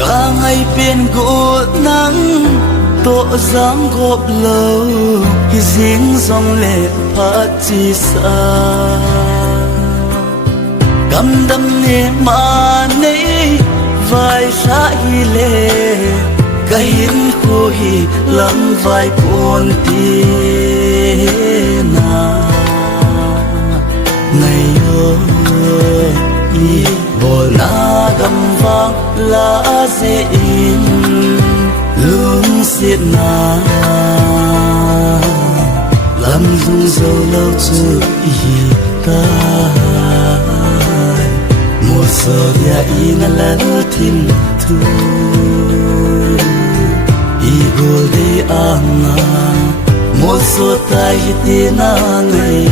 cả ngày bên gỗ nắng tổ giang gộp lâu khi riêng dòng lệ phát chi xa cầm đâm nề mà nấy vai ra hi lệ cái hiến khu hi lắm vai buồn tiền ngày ơi bồ na gầm vang lá dễ in lung xiết na làm rung dầu lâu chưa ý ta một giờ dia ina lal thim thu igol de anga một giờ tai tina ngày